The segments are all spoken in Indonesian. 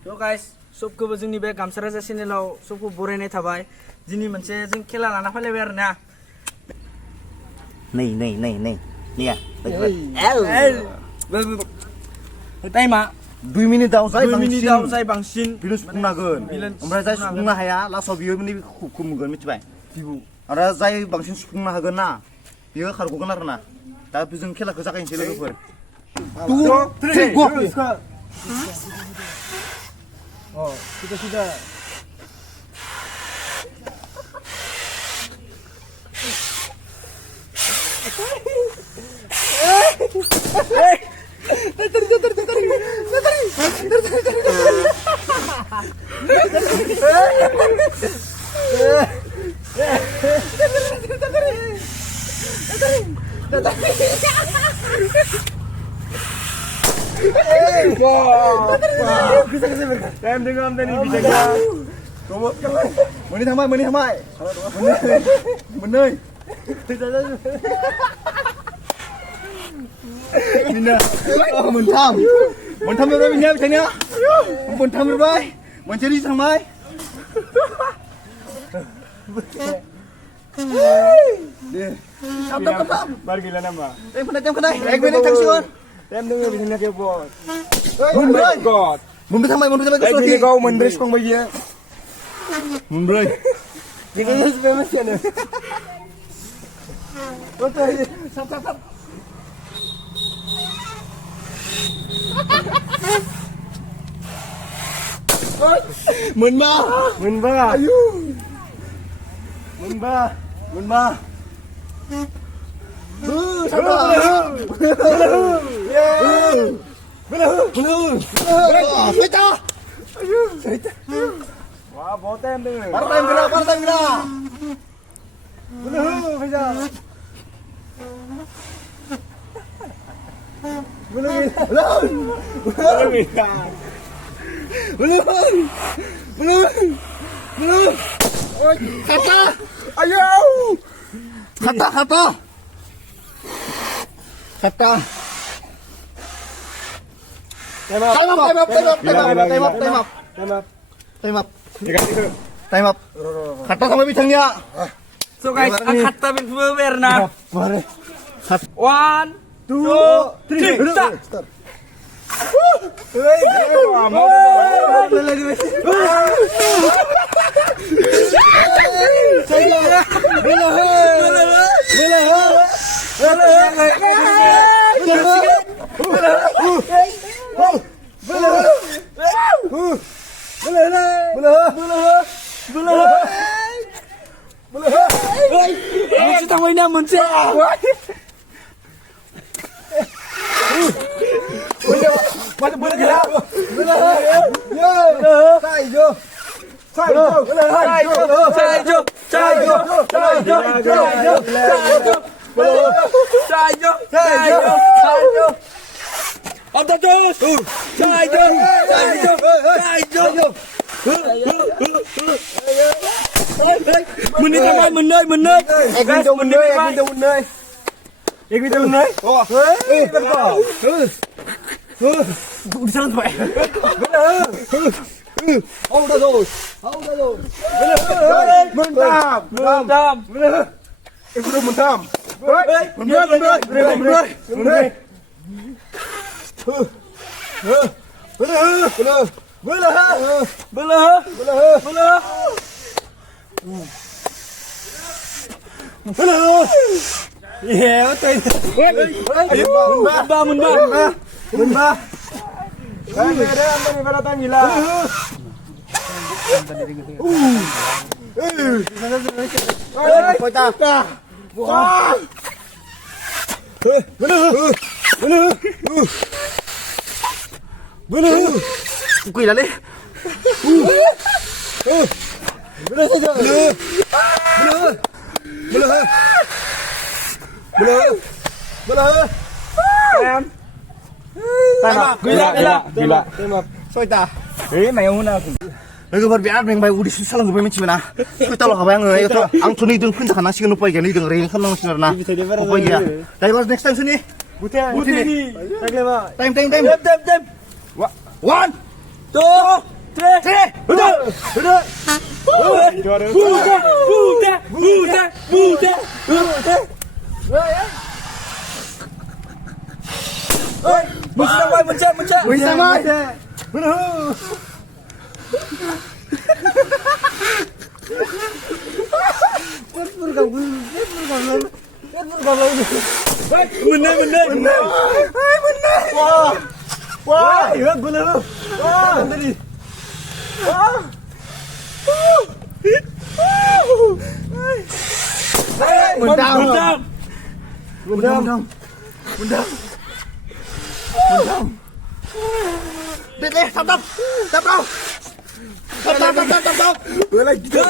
So guys, सबखौबो जोंनि बे गामसा राजा चेनेलाव सबखौ बरायनाय थाबाय। दिनै मोनसे जों खेला लाना फैलायबाय आरो ना। Nih. टाइमा 2 मिनिटाव जाय बांसिन बिनो सुफुंनो हागोन। ओमफ्राय जाय सुफुंनो हाया लास्टआव बियो माने खुब मोनगोन मिथिबाय? बिबु आरो जाय बांसिन सुफुंनो हागोन ना बियो खारग'गोन आरो ना। दा जों खेलाखौ जागायनोसै लोगोफोर। 2 3 go. Oh, kita. Em đứng âm tên đi bị chạy ra. Mình đi thang mai. Mình ơi. Mình tham được đây mình nhé thằng nhá. Mình tham được đây. Mình chơi đi thang mai. Đi. Tâm. Bar gila nama. Em cái này. Em bên đây thằng siêu. Em đứng ở bên kia bos. Mình ơi. God. Mình tham mai cái Em đi kau mendres kong bagia. Mình bơi. Jangan sampai masih ada. Betul. Sap. Mình ba. Ayu. Mình ba. Wah, botem deh. Partai kena. Belum, bisa. Belum. Kata. Ayo. Kata. Time up. Kata sama bicangnya. So guys, angkat tabin berna. 1, 2, 3, start. Munci tangannya munci. Mana boleh gerak? Mình ơi. Udah sampai. Udah rồi. Mantap. Belum mentam. Iya, betul. Menba. Ada nih pada Tamila. Quỳ lại đi. Gila. Soi ta. Mày không nào. Logo berbiar meng bai udi susah lang bai menci mana. Kita lo kabang ngai to. Ang tuni dung pun takana sih nupai gani dung ring kan nang sirna. Nupai ya. Dari was next time sini. Buti. Time. Dem. 1 2 3 Udah. Mencet. Bisa mai. Bener. Wah, iya bener. Wah, tadi. Mendam. Deh, stop. Boleh gitu.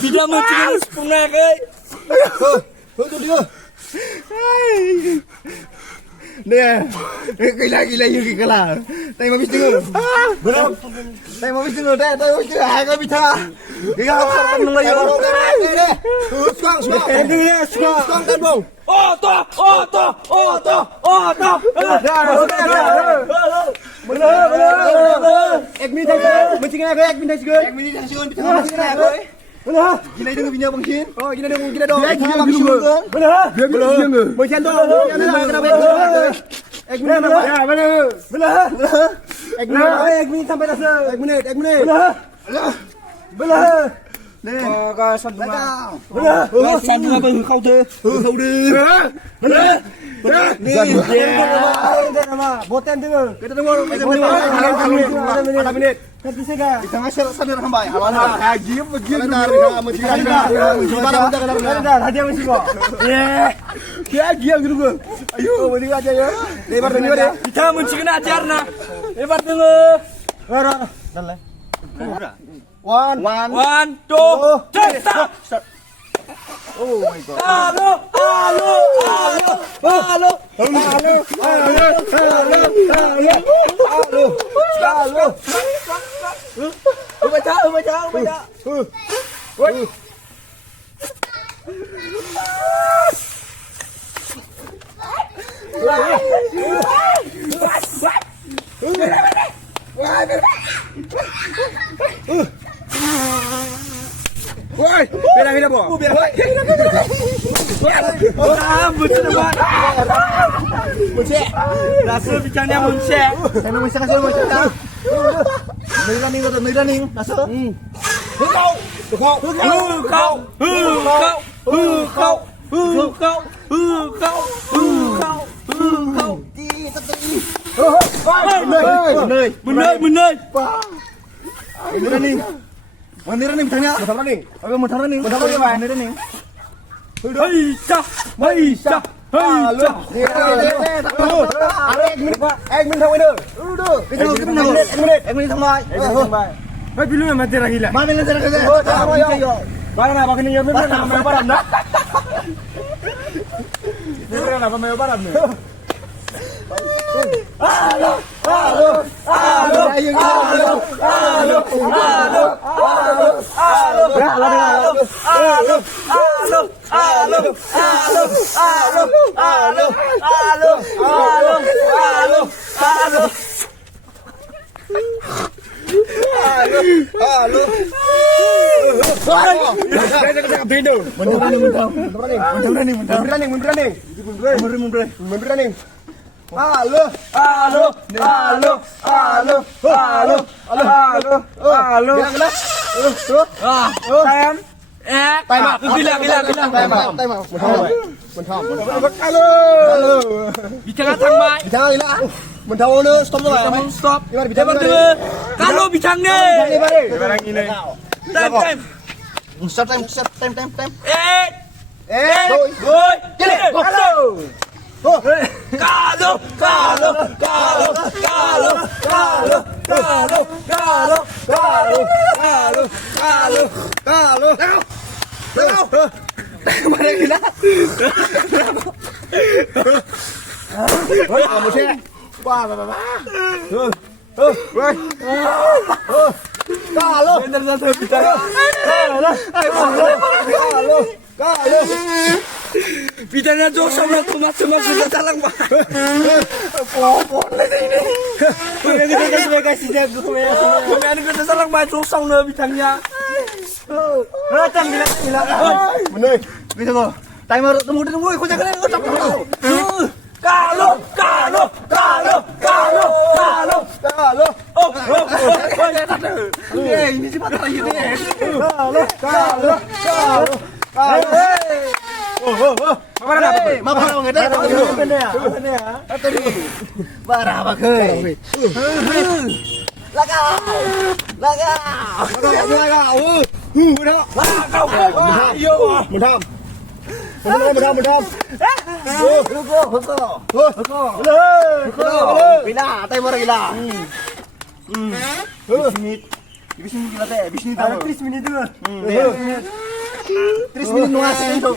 Tidak mencuri sepuna ke. Gila yuk gila. Tayo mabis tingo. Tayo mabis tingo. Aga bita. Gila sarap nang layo. Skang kan bong. Oto. Ek minit aja. Mencingin aku. Ek minit aja. Belah. Gila itu punya bangsin. Oh, gila dong. Gila bangsin. Belah. Bangsin tuh. Ek minit apa? Ya, belah. Ek minit sampai rasa. Ek minit. Belah. Nih. Ka sandung. Belah. Sandung apa kau tu? Belah. Boten tengok. Kita tunggu. Ada menit. Tapi saya Kita ngasih sadar hamba. haji begitu. Hadiah masih kok. Haji yang gitu. Ayo, mending aja ya. Lebar tengok deh. Kita mencuri ajarna. Lebar tengok. One. 1 2 3 start. Oh my god. Halo. Baca. Woi, beda po. Muncul. Rasa bicaranya muncul. Saya mau kasih mau cerita. Merilaning. Nasa? Kau. Beneran nih misalnya. Beneran nih. Apa beneran nih? Beneran nih, Pak. Beneran nih. Bisa. Halo. Minta winner. Udah. Minta sama. Hei, bilangnya mati lagi lah. Mana yang terkena? Sama yo. Barang apa kini nyetir nama mayo param dah. Nyetir nama mayo param nih. Stop. Kalau bicang deh. Barang ini. Time. Stop time. Boy. Bidangnya jauh sama tomat-tomat sudah salang pak. Kemudian kita salang pak jauh sama bidangnya. Bener. Bisa kok. Timer tunggu kau jangan Kalau. Ini cepat lagi nih. Tris minit nuasin tuh.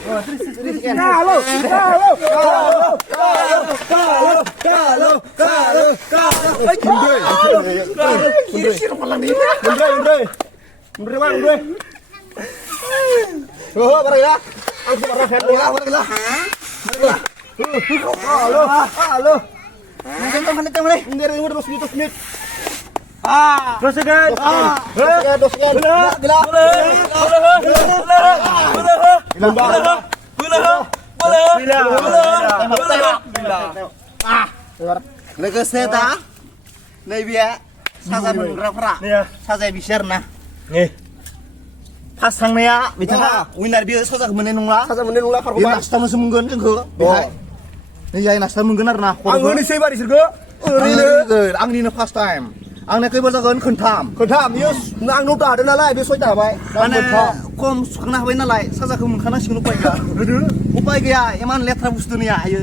Legeseta, nebia, saza mengrafra, saza bisar nah. Pasangnya, bicara, winar dia saza kemudian nungla, dia nasta musimunggun juga. Nih ya nasta munggunar nah. Anggur ini sebar di sini. Ang ini first time. Ang nak ibarat kan kentam. Yes. Nang nuta ada nalai besok dah baik. Mana kom kena wena lai, saza kemun kena sing upai ga. Upai ga, yaman letra bustu ni ayo.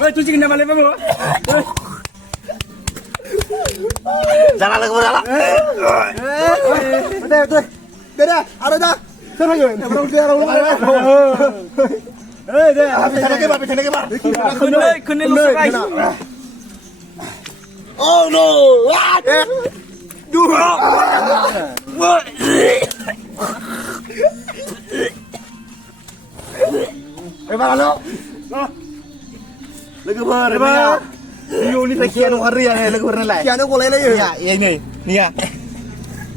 Woi, cuci kena balik bang. Jangan lagi berjalan. Betul. Dah, ada dah. Sana je. Berapa dia orang luar. Dah. Habis sana ke bar. Kena lu guys. Oh no. Mana? Lagi bar. Yo ni sekian hari ya, lagi bar nilai. Kian aku lelai. Ya, ini. Ni ya.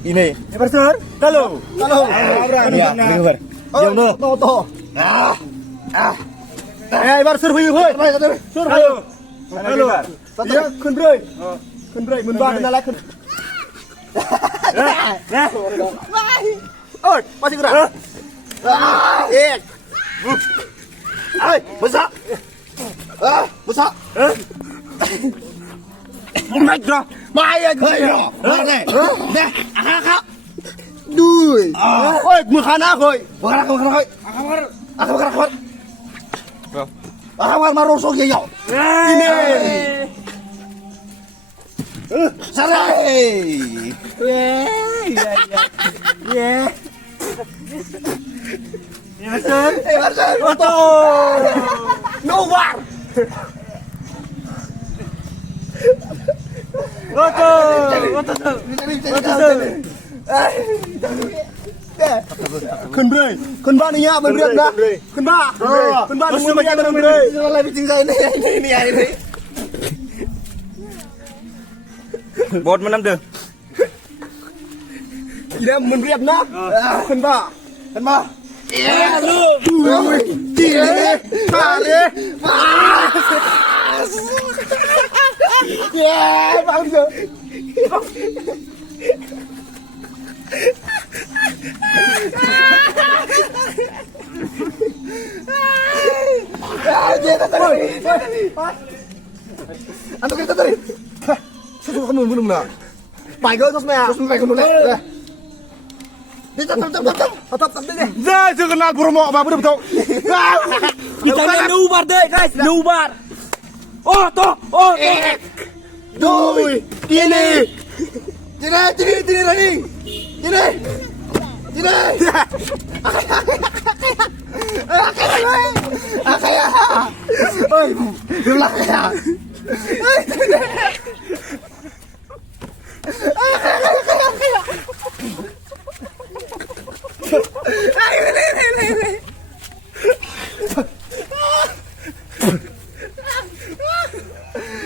ini. Ebar sur. Halo. Halo. Ya, bener. Diamno. To. Ebar sur feuy feuy. Sur halo. Halo. Iya khunbroi. Khunbroi mun ba kenal khun. Nah. Oi, masih gerak. Ai, besar. Besar. Mày ra. Mày ơi. Nè. Nè, khá. Đuôi. Ôi, mưa khana khơi. Khana khơi. Khana. Khana mà rosok ya. Ini. Sarai. Yeah. Ebar sur. Foto. No war. Khun ba nih ya bener dah. Khun ba Masih macam bener. Lagi tinggal ini. Bot menam deh. Tidak bener nah. Khun ba. Ya lu. Cile. Tare. Ya, bagus tu. Dia tak tahu. Antuk kita tadi. Susu kamu belum nak. Mày gỡ terus mày. Terus mày kamu nak. Dia tak. Deh. Dah, saya kenal promo apa betul. Kita main nubar deh guys, nubar. Oh toh. Doi. Ini Rani. Ini. Akaya. Oi, belah ya.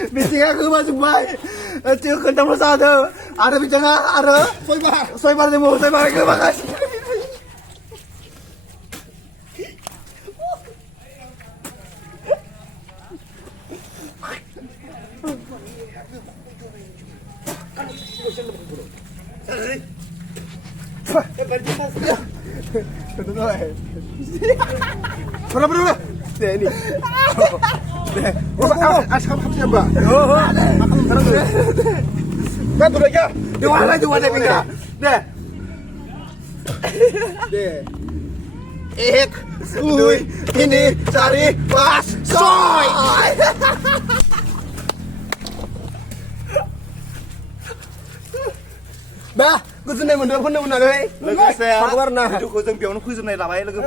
Bicara aku masuk baik. Cik kentang rasa ada. Ada bicara ada. Soibar demo. Soibar ke makan. Berapa? Deh ini. Asal kamu siapa? Makan sekarang dulu. Kan tuh aja. Di mana itu ada pinggir? Deh. Dui, ini cari pas soy. Bah, gue seneng bener đấy. Lagu saya. Itu gue yang pion gue seneng lah, lagu